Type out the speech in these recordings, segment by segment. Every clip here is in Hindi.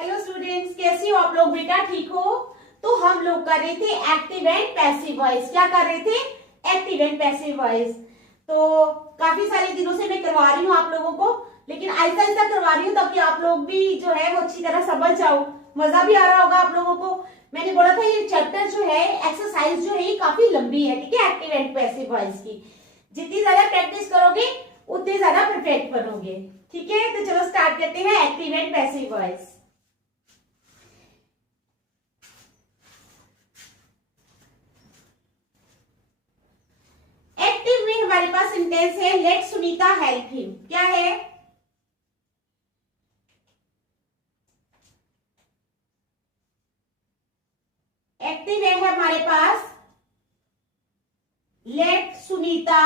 हेलो स्टूडेंट्स, कैसे हो आप लोग? बेटा ठीक हो? तो हम लोग कर रहे थे एक्टिव एंड पैसिव वॉइस। क्या कर रहे थे? Active and passive voice. तो काफी सारे दिनों से मैं करवा रही हूँ आप लोगों को, लेकिन ऐसा ऐसा करवा रही हूँ ताकि आप लोग भी जो है वो अच्छी तरह समझ जाओ, मजा भी आ रहा होगा आप लोगों को। मैंने बोला था ये चैप्टर जो है, एक्सरसाइज जो है, ये काफी लंबी है, ठीक है, एक्टिव एंड पैसिव वॉइस की। जितनी ज्यादा प्रैक्टिस करोगे उतने ज्यादा परफेक्ट बनोगे, ठीक है। तो चलो स्टार्ट करते हैं active and passive voice. Active में हमारे पास सेंटेंस है लेट सुनीता हेल्प हिम। क्या है? एक्टिव है हमारे पास लेट सुनीता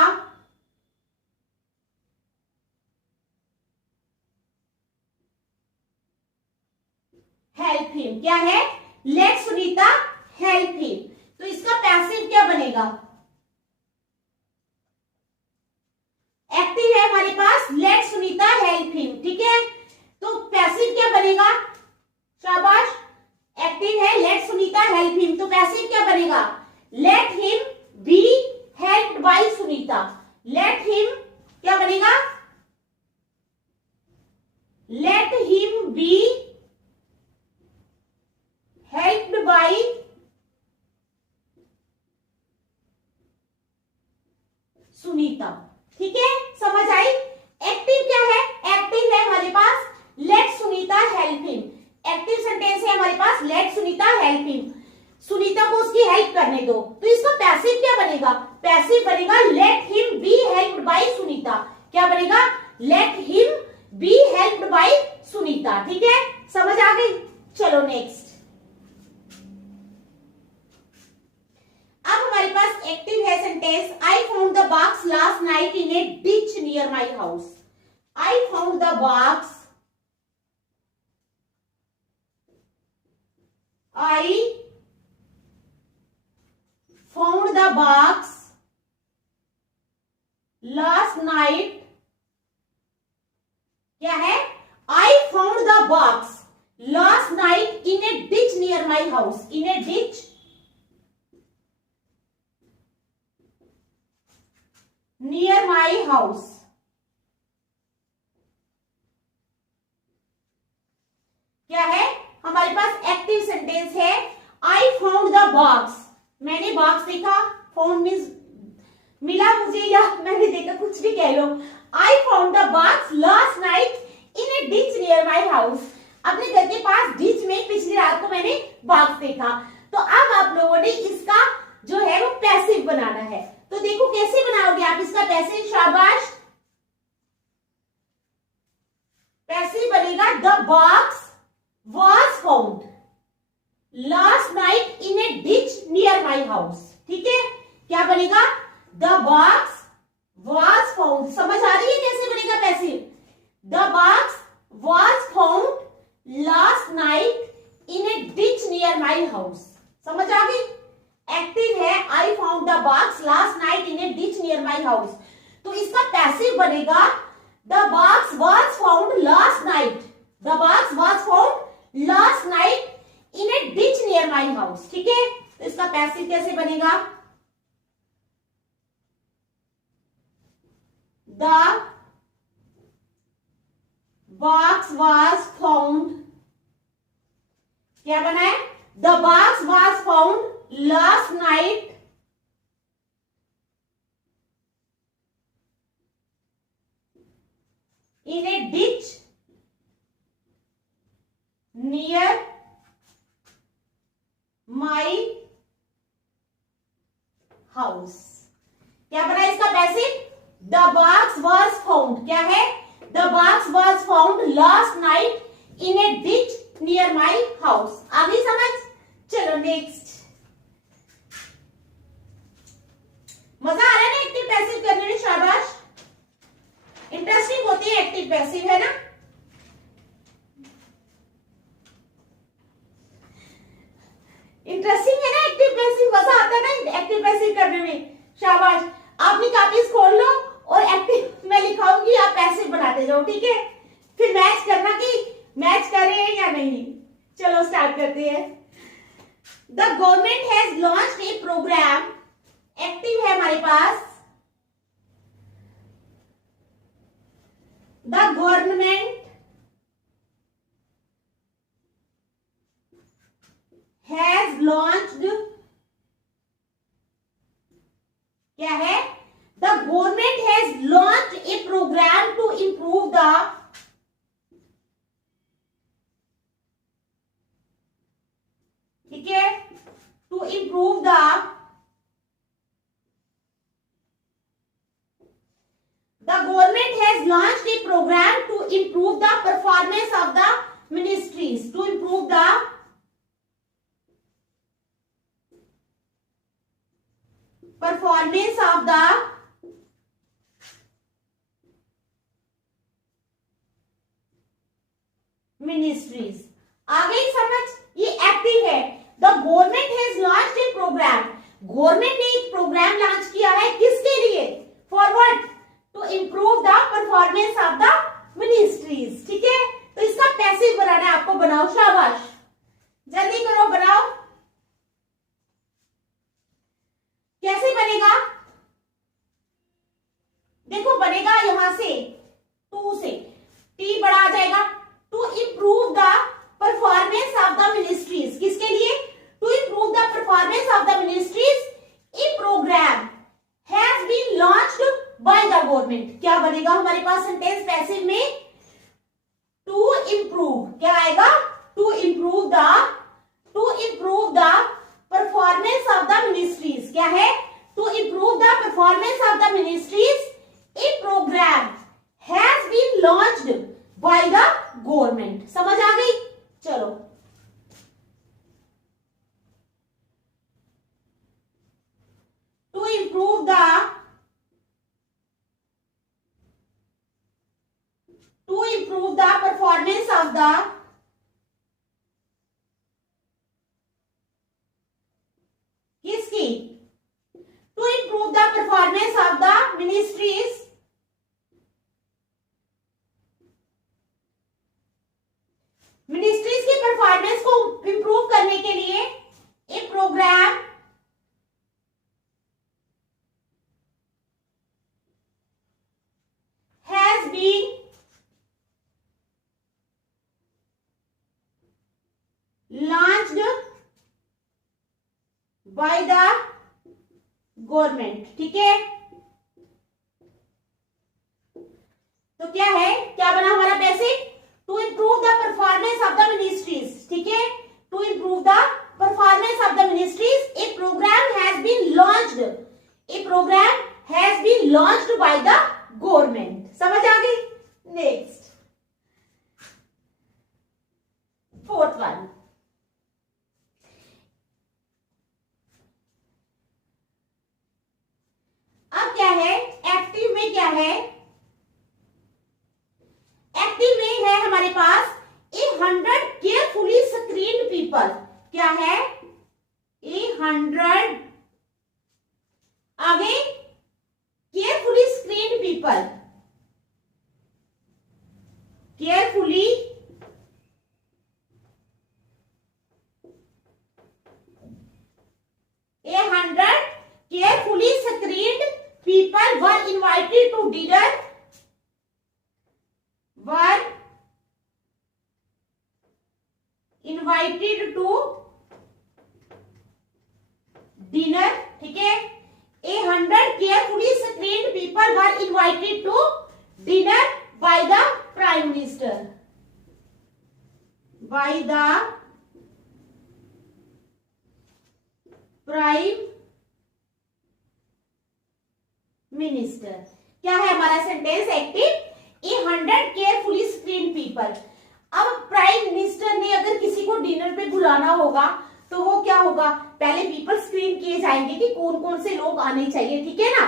हेल्प हिम। क्या है? Let Sunita help him. तो इसका पैसिव क्या बनेगा? एक्टिव है हमारे पास लेट सुनीता हेल्प हिम, ठीक है। तो पैसिव क्या बनेगा? शाबाश, एक्टिव है लेट सुनीता हेल्प हिम, तो पैसिव क्या बनेगा? Let him be helped by Sunita. Let him क्या बनेगा? Let him be helped by Sunita, ठीक है। समझ आई? एक्टिव क्या है? एक्टिव है हमारे पास let Sunita help him. Active sentence है हमारे पास let Sunita help him, Sunita को उसकी हेल्प करने दो। तो इसका पैसिव क्या बनेगा? पैसिव बनेगा let him be helped by Sunita. क्या बनेगा? Let him be helped by Sunita, ठीक है। समझ आ गई? चलो नेक्स्ट। अब हमारे पास एक्टिव है sentence I found the box last night in a ditch near my house. I found the box, I found the box last night। क्या है? I found the box last night in a ditch near my house। In a ditch near my house। क्या है? हमारे पास एक्टिव सेंटेंस है आई फाउंड द बॉक्स। मैंने बॉक्स देखा, फाउंड मींस मिला मुझे या मैंने देखा, कुछ भी कह लो। I found the box last night in a ditch near my house. अपने घर के पास डिच में पिछली रात को मैंने बॉक्स देखा। तो अब आप लोगों ने इसका जो है वो पैसिव बनाना है। तो देखो कैसे बनाओगे आप इसका पैसिव। शाबाश, पैसिव बनेगा the box was found last night in a ditch near my house। ठीक है, क्या बनेगा? The box was found। समझ आ रही है कैसे बनेगा passive? The box was found last night in a ditch near my house। समझ आ गई? एक्टिव है I found the box last night in a ditch near my house। तो इसका पैसिव बनेगा The box was found last night। The box was found last night in a ditch near my house। ठीक है, तो इसका पैसिव कैसे बनेगा? The box was found, क्या बना है? The box was found last night in a ditch near my house। क्या बना इसका passive? The box was found, क्या है? The box was found last night in a ditch near my house। आ गई समझ? चलो नेक्स्ट। मजा आ रहा है ना एक्टिव पैसिव करने में? शाबाश, इंटरेस्टिंग होती है एक्टिव पैसिव, है ना? इंटरेस्टिंग है ना एक्टिव पैसिव? मजा आता है ना एक्टिव पैसिव करने में? शाबाश, अपनी कॉपीज खोल लो और एक्टिव मैं लिखाऊंगी, आप पैसिव बनाते जाओ, ठीक है। फिर मैच करना कि मैच कर रहे हैं या नहीं। चलो स्टार्ट करते हैं। The government has launched a programme, active है हमारे पास। द गवर्नमेंट हैज लॉन्च्ड, क्या है? The government has launched a programme to improve the, ठीक है, to improve the government has launched a program to improve the performance of the ministries, to improve the performance of the ministries। आ गई समझ? ये एक्टिव है। The government has launched a programme, government ने एक प्रोग्राम लॉन्च किया है, किसके लिए? For what? To improve the performance of the ministries. ठीक है, तो इसका पैसिव बनाना है आपको, बनाओ, शाबाश, जल्दी करो, बनाओ। कैसे बनेगा? देखो बनेगा यहां से, टू से टी बड़ा आ जाएगा। To improve the performance of the ministries, किसके लिए? To improve the performance of the ministries a programme has been launched by the government. क्या बनेगा हमारे पास सेंटेंस पैसिव में? टू इंप्रूव, क्या आएगा? To improve the performance of the ministries. क्या है? To improve the performance of the ministries a programme has been launched by the government. समझ आ गई? चलो, to improve the performance of the, किसकी? To improve the performance of the ministries, ministries की परफॉर्मेंस को इंप्रूव करने के लिए एक programme has been launched by the government। ठीक है, तो क्या है? क्या बना हमारा basic? To improve the performance of the ministries. ठीक है, to improve the performance of the ministries a programme has been launched, a programme has been launched by the government. समझ आ गई? Next, fourth one. अब क्या है? एक्टिव में क्या है? एक्टिव में है हमारे पास 100 केयरफुली स्क्रीन्ड पीपल। क्या है? 100, आगे carefully screened people, carefully carefully screened people were invited to dinner, were invited to dinner। ठीक है, 100 carefully screened people were invited to dinner by the prime minister, by the prime minister. क्या है हमारा sentence active? 100 carefully screen people. अब प्राइम मिनिस्टर ने अगर किसी को डिनर पे बुलाना होगा तो वो क्या होगा? पहले पीपल स्क्रीन किए जाएंगे कि कौन कौन से लोग आने चाहिए। ठीक है ना,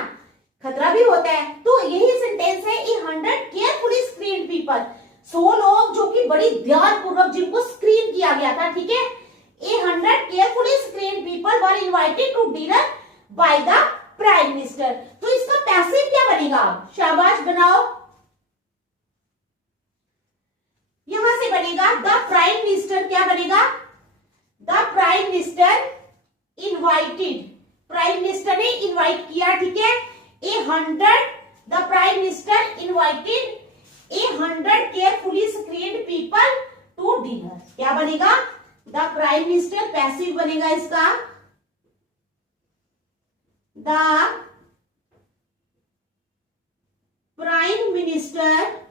खतरा भी होता है। तो यही सेंटेंस है 100 केयरफुली स्क्रीन पीपल। 100 लोग जो कि बड़ी ध्यानपूर्वक जिनको स्क्रीन किया गया था। ठीक है, 100 carefully screened people were invited to dinner by the prime minister। तो इसका पैसिव क्या बनेगा? शाबाश, बनाओ। यहां से बनेगा द प्राइम मिनिस्टर मिनिस्टर क्या बनेगा? The prime minister invited, prime minister ने इनवाइट किया, ठीक है, the prime minister invited 100 carefully screened people to dinner. क्या बनेगा? द प्राइम मिनिस्टर, पैसिव बनेगा इसका, द प्राइम मिनिस्टर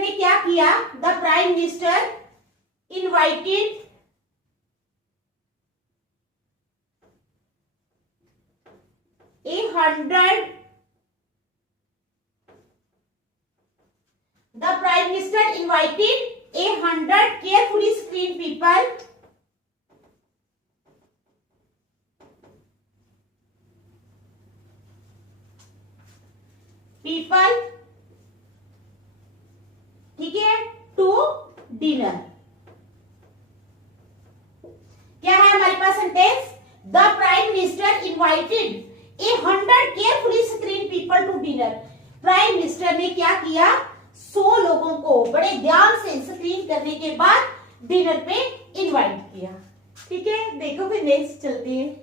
ने क्या किया? The prime minister invited 100 The Prime Minister invited 100 carefully screened people ठीक है, टू डिनर। क्या है हमारे पास sentence? The prime minister invited 100 carefully screen people to dinner. Prime minister ने क्या किया? 100 लोगों को बड़े ध्यान से स्क्रीन करने के बाद डिनर पे इनवाइट किया। ठीक है, देखो फिर नेक्स्ट चलते हैं।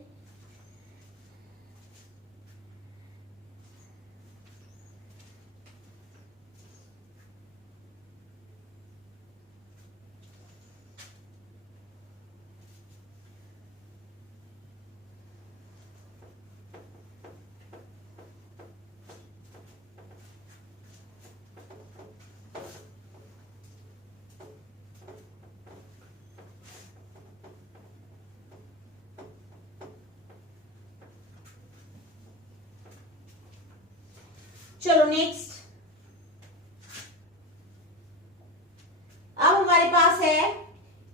चलो नेक्स्ट, अब हमारे पास है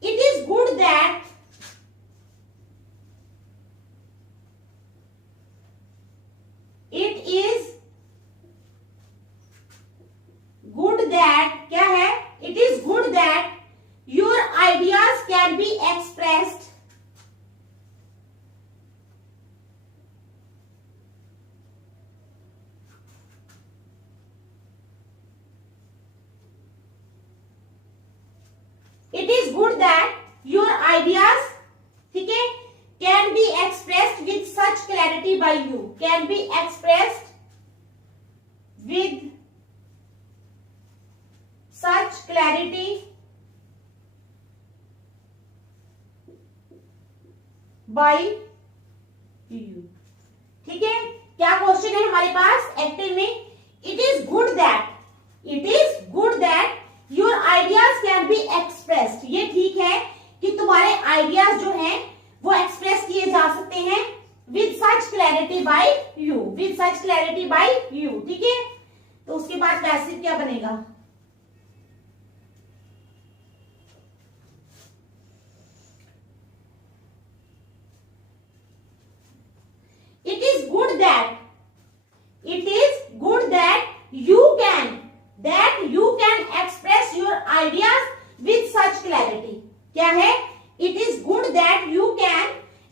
इट इज गुड दैट क्या है? It is good that your ideas can be expressed It is good that your ideas, ठीक है, can be expressed with such clarity by you. Can be expressed with such clarity by you. ठीक है, क्या क्वेश्चन है हमारे पास एक्टिव में? It is good that your ideas can be expressed. ये ठीक है कि तुम्हारे आइडियाज जो हैं वो एक्सप्रेस किए जा सकते हैं with such clarity by you, ठीक है। तो उसके बाद पैसिव क्या बनेगा? It is good that you can express your ideas with such clarity. क्या है? It is good that you can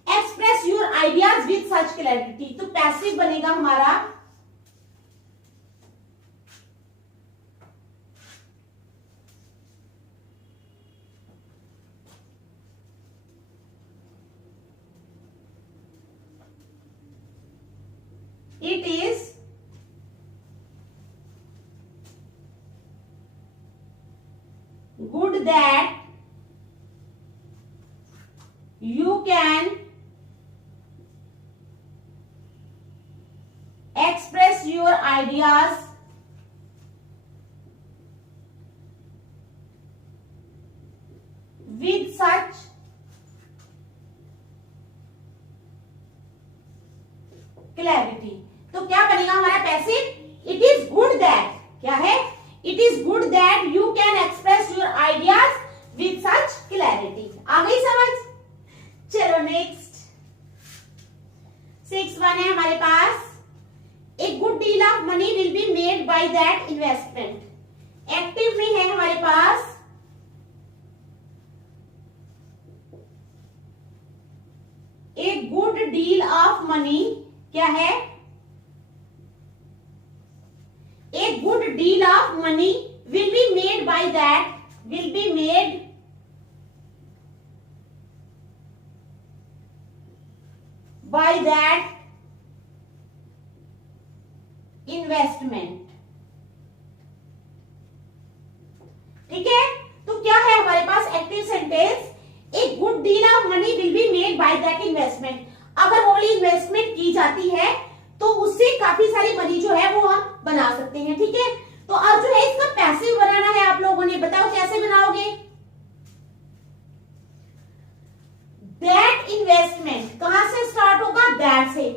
express your ideas with such clarity. तो पैसिव बनेगा हमारा it is good that you can express your ideas with such clarity। तो क्या बनेगा हमारा passive? It is good that, क्या है? It is good that you can express your ideas with such clarity। आ गई समझ? चलो नेक्स्ट 6 है हमारे पास। A good deal of money will be made by that investment। Active में है हमारे पास A good deal of money, क्या है? A good deal of money will be made by that will be made by that investment. ठीक है, तो क्या है हमारे पास active sentence, a good deal of money will be made by that investment. अगर वो इन्वेस्टमेंट की जाती है तो उससे काफी सारी मनी जो है वो हम बना सकते हैं। ठीक है, तो अब जो है इसका पैसिव बनाना है आप लोगों ने, बताओ कैसे बनाओगे। दैट इन्वेस्टमेंट कहां से स्टार्ट होगा, दैट से।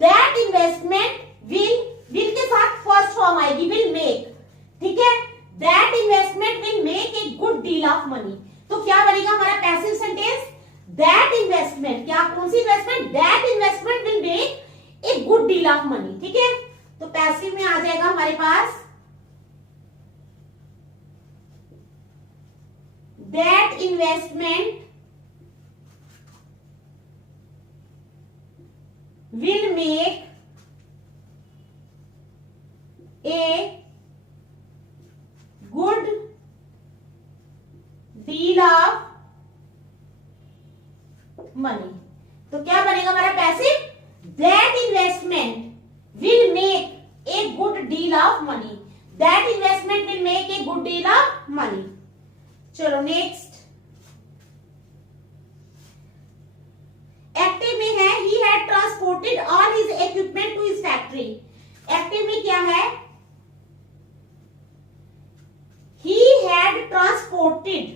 दैट इन्वेस्टमेंट विल के साथ फर्स्ट फॉर्म आएगी, विल मेक। ठीक है, that investment will make a good deal of money. तो क्या बनेगा हमारा पैसिव सेंटेंस, दैट इन्वेस्टमेंट, क्या कौन सी investment, that investment will make a good deal of money. ठीक है, तो पैसिव में आ जाएगा हमारे पास that investment will make a good deal of money। तो क्या बनेगा हमारा passive, that investment will make a good deal of money. That investment will make a good deal of money. चलो नेक्स्ट, एक्टिव में है he had transported all his equipment to his factory. Active में क्या है, he had transported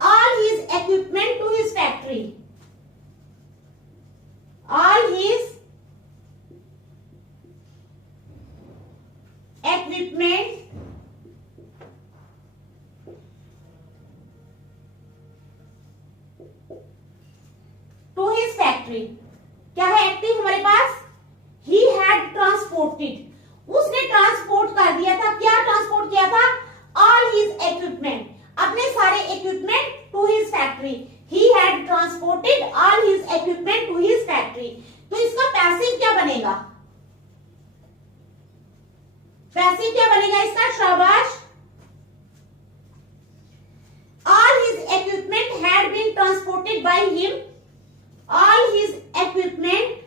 all his equipment to his factory। all his equipment to his factory। क्या है एक्टिव हमारे पास, he had transported, उसने ट्रांसपोर्ट कर दिया था। क्या ट्रांसपोर्ट किया था, all his equipment, अपने सारे equipment to his factory। he had transported all his equipment to his factory। तो इसका पैसिव क्या बनेगा, पैसिव क्या बनेगा इसका, शाबाश। all his equipment had been transported by him। all his equipment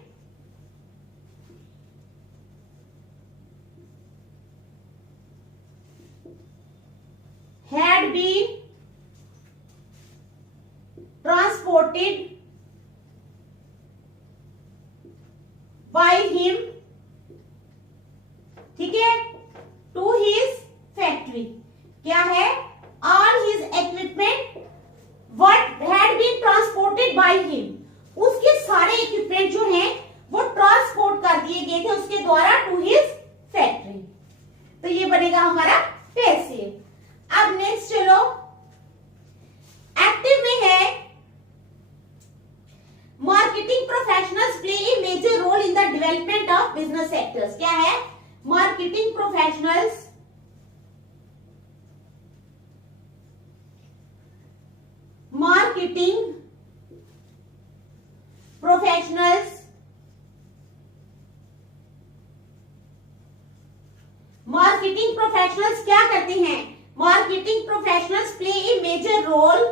had been transported by him। ठीक है, टू हिज फैक्ट्री। क्या है, all his equipment what had been transported by him, उसके सारे इक्विपमेंट जो हैं वो ट्रांसपोर्ट कर दिए गए थे उसके द्वारा टू हिज फैक्ट्री। तो ये बनेगा हमारा पैसिव। अब नेक्स्ट चलो, एक्टिव में है marketing professionals play a major role in the development of business sectors. क्या है, मार्केटिंग प्रोफेशनल्स मार्केटिंग प्रोफेशनल्स क्या करते हैं, marketing professionals play a major role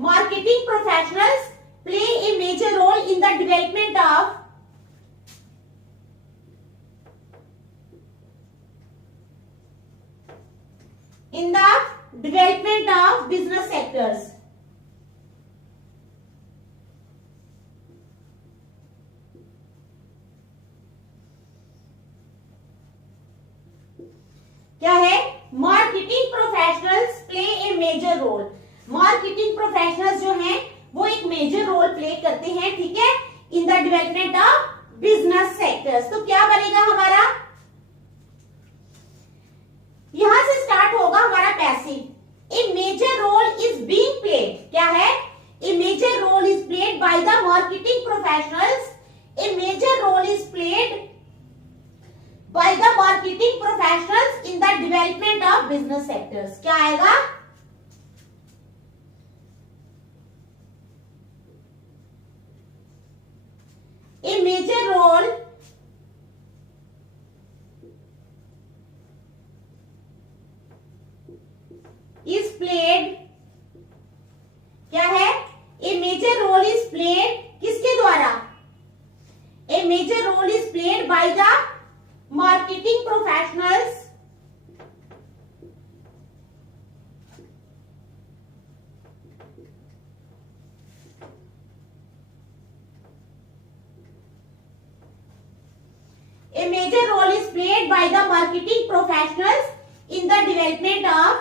marketing professionals play a major role in the development of business sectors। क्या है, marketing professionals play a major role. Marketing professionals जो हैं वो एक मेजर रोल प्ले करते हैं, ठीक है, in the development of business sectors. तो क्या बनेगा हमारा, यहां से स्टार्ट होगा हमारा passive. A major role is being played. क्या है, a major role is played by the marketing professionals. A major role is played by the marketing professionals in the development of business sectors. क्या आएगा? A major role is played, क्या है? A major role is played किसके द्वारा? A major role is played by the marketing professionals a major role is played by the marketing professionals in the development of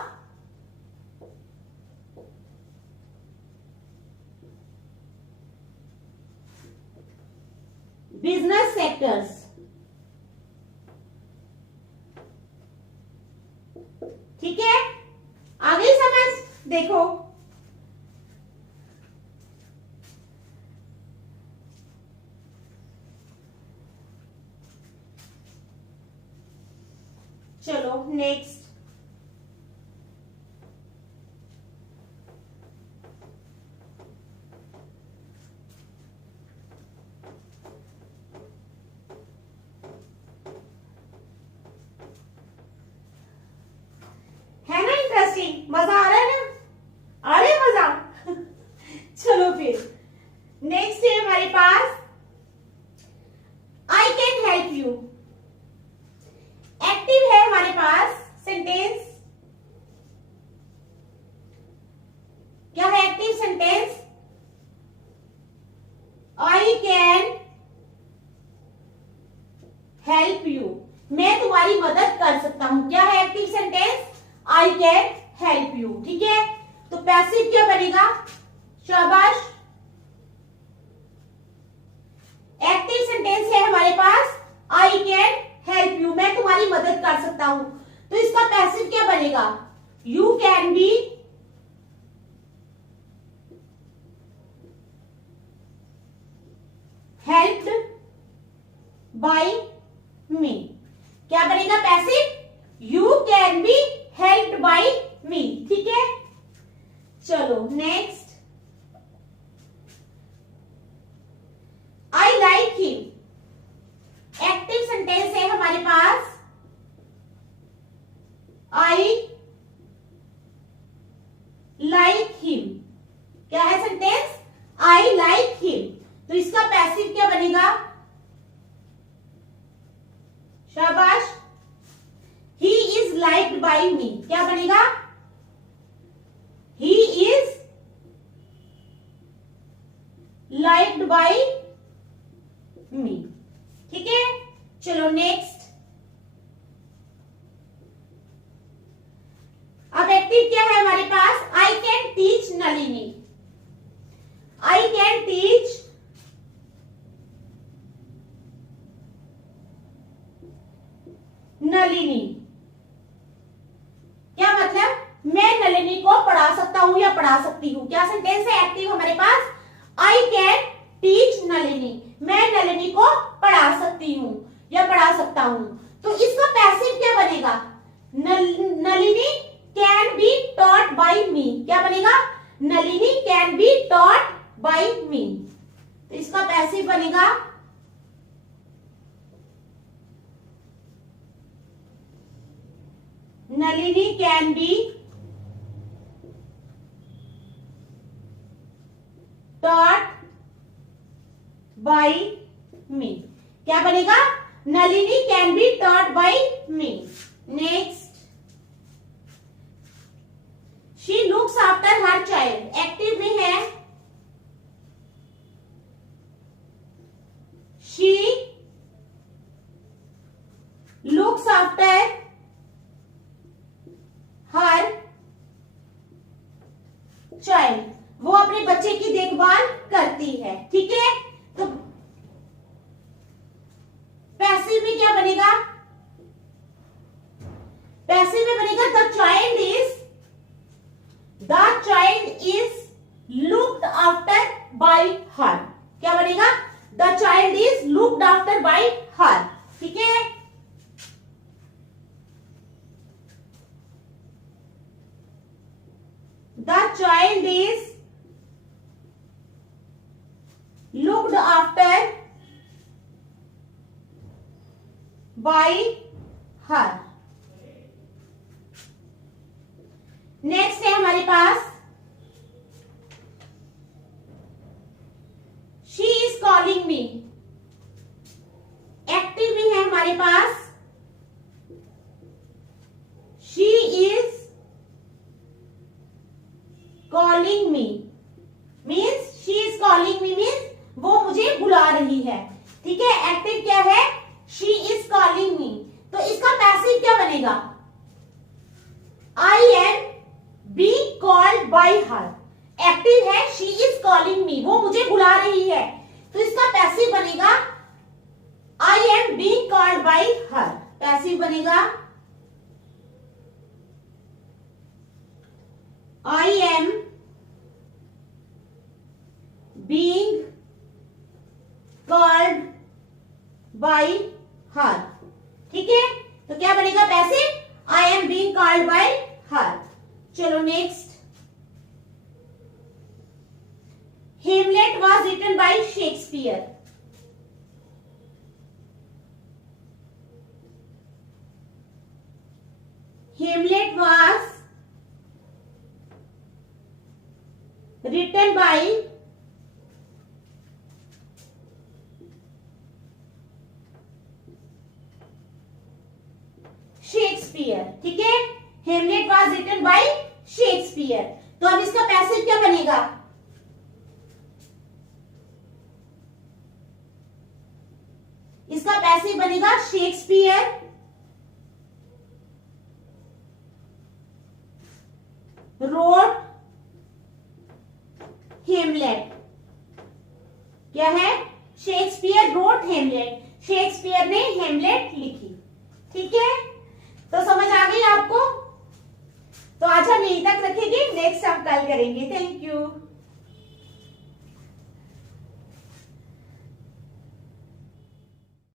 business sectors। ठीक है, आगे समझ देखो। चलो नेक्स्ट, है ना इंटरेस्टिंग? मजा आ रहा है ना? आ रहा है मजा? चलो फिर नेक्स्ट है हमारे पास I can help you. Active है हमारे पास सेंटेंस। क्या है active sentence? I can help you, मैं तुम्हारी मदद कर सकता हूं। क्या है active sentence? I can help you. ठीक है, तो पैसिव क्या बनेगा? शाबाश। एक्टिव सेंटेंस है हमारे पास आई कैन हेल्प यू, मैं तुम्हारी मदद कर सकता हूं। तो इसका पैसिव क्या बनेगा? You can be helped by me. क्या बनेगा passive? You can be helped by me. ठीक है, चलो next, I like him. Active sentence है हमारे पास आई लाइक हिम। क्या है सेंटेंस? आई लाइक हिम। तो इसका पैसिव क्या बनेगा? शाबाश। He is liked by me. क्या बनेगा? He is liked by me. ठीक है, चलो नेक्स्ट। अब एक्टिव क्या है हमारे पास? I can teach Nalini. I can teach Nalini. क्या मतलब? मैं नलिनी को पढ़ा सकता हूं या पढ़ा सकती हूं। क्या सेंटेंस है एक्टिव हमारे पास? आई कैन टीच नलिनी, मैं नलिनी को पढ़ा सकती हूं या पढ़ा सकता हूं। तो इसका पैसिव क्या बनेगा? Nalini can be taught by me. क्या बनेगा? Nalini can be taught by me. तो इसका पैसिव बनेगा Nalini can be taught by me. क्या बनेगा? Nalini can be taught by me. Next, she looks after her child. Active में है she looks after her child, वो अपने बच्चे की देखभाल करती है। ठीक है, तो पैसिव में क्या बनेगा? पैसिव में बनेगा the child is looked after by her. क्या बनेगा? The child is looked after by her. ठीक है, child is looked after by her. Next है हमारे पास she is calling me. Active में है हमारे पास she is calling me, means she is calling me means वो मुझे बुला रही है। ठीक है, एक्टिव क्या है, शी इज कॉलिंग मी, तो इसका पैसिव क्या बनेगा, I am being called by her. Active है शी इज कॉलिंग मी, वो मुझे बुला रही है, तो इसका पैसिव बनेगा I am being called by her. Passive बनेगा I am being called by her. ठीक है, तो क्या बनेगा passive, I am being called by her. चलो next, Hamlet was written by Shakespeare. Hamlet was written by Shakespeare. ठीक है, Hamlet was written by Shakespeare, तो अब इसका पैसिव क्या बनेगा, इसका पैसिव बनेगा शेक्सपियर रोट हेमलेट। क्या है, शेक्सपियर रोट हेमलेट, शेक्सपियर ने हेमलेट लिखी। ठीक है, तो समझ आ गई आपको, तो आज हम यहीं तक रखेंगे, नेक्स्ट हम कल करेंगे। Thank you.